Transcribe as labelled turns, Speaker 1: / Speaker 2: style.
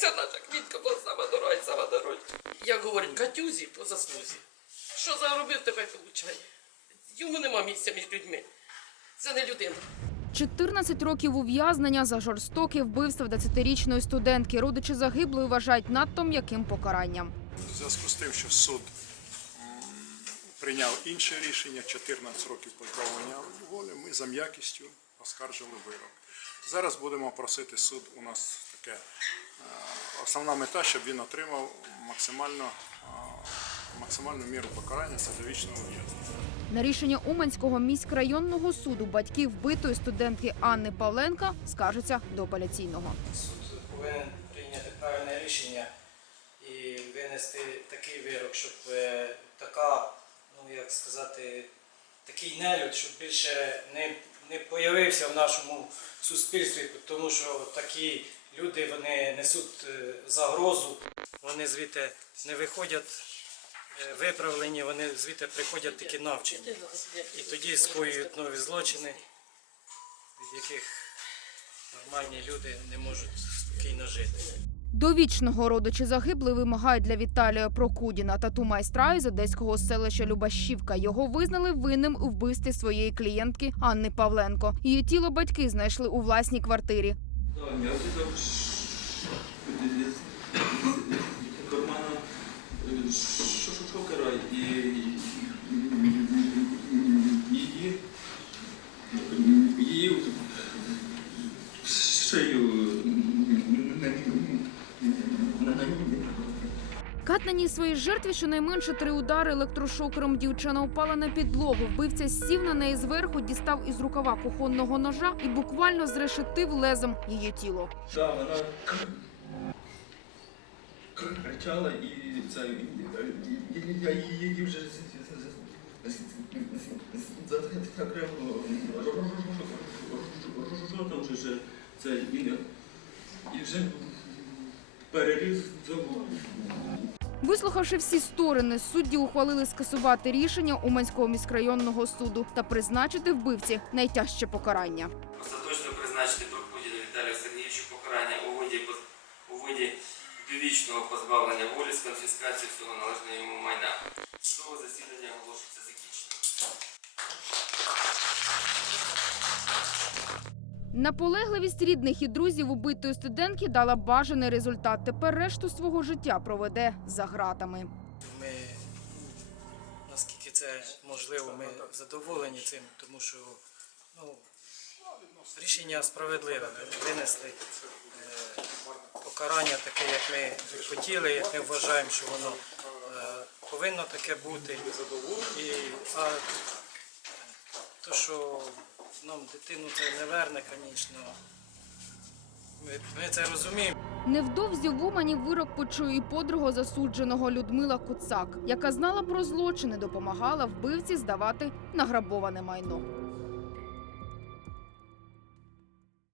Speaker 1: Це наша квітка була сама дорога і сама дорожча. Як говорять, катюзі по заслузі. Що заробив, тебе получай. Йому нема місця між людьми. Це не людина.
Speaker 2: 14 років ув'язнення за жорстоке вбивство 20-річної студентки. Родичі загиблої вважають надто м'яким покаранням.
Speaker 3: У зв'язку з тим, що суд прийняв інше рішення, 14 років позбавлення волі, ми за м'якістю оскаржили вирок. Зараз будемо просити суд у нас таке. е, Основна мета, щоб він отримав максимально, е, максимальну міру покарання це довічного ув'язнення.
Speaker 2: На рішення Уманського міськрайонного суду батьки вбитої студентки Анни Павленка скаржаться до апеляційного.
Speaker 4: Суд повинен прийняти правильне рішення і винести такий вирок, щоб е, така, ну як сказати, такий нелюд, щоб більше не, не появився в нашому суспільстві, тому що такі люди вони несуть е, загрозу, вони звідти не виходять е, виправлені, вони звідти приходять такі навчені. І тоді скоюють нові злочини, від яких нормальні люди не можуть спокійно жити.
Speaker 2: Довічного родичі загиблої вимагають для Віталія Прокудіна, тату майстра із одеського селища Любашівка. Його визнали винним у вбивстві своєї клієнтки Анни Павленко. Її тіло батьки знайшли у власній квартирі.
Speaker 5: Е, її її в шею
Speaker 2: Катнаній своїй жертві щонайменше три удари електрошокером дівчина упала на підлогу. Вбивця сів на неї зверху, дістав із рукава кухонного ножа і буквально зрешетив лезом її тіло.
Speaker 5: Да, вона кричала і це я її вже закрив вже це і вже переріз зову.
Speaker 2: Вислухавши всі сторони, судді ухвалили скасувати рішення Уманського міськрайонного суду та призначити вбивці найтяжче покарання.
Speaker 6: остаточно призначити Прокудіну Віталію Сергійовичу покарання у виді, у виді довічного позбавлення волі з конфіскацією всього належного йому майна. Судове засідання
Speaker 2: Наполегливість рідних і друзів убитої студентки дала бажаний результат. Тепер решту свого життя проведе за ґратами.
Speaker 4: Ми, наскільки це можливо, ми задоволені цим, тому що ну, рішення справедливе. Винесли е, покарання таке, як ми хотіли, як ми вважаємо, що воно е, повинно таке бути. І, а то, що нам дитину це не верне, звісно, ми, ми це розуміємо.
Speaker 2: Невдовзі в Умані вирок почує і подруга засудженого Людмила Куцак, яка знала про злочини, допомагала вбивці здавати награбоване майно.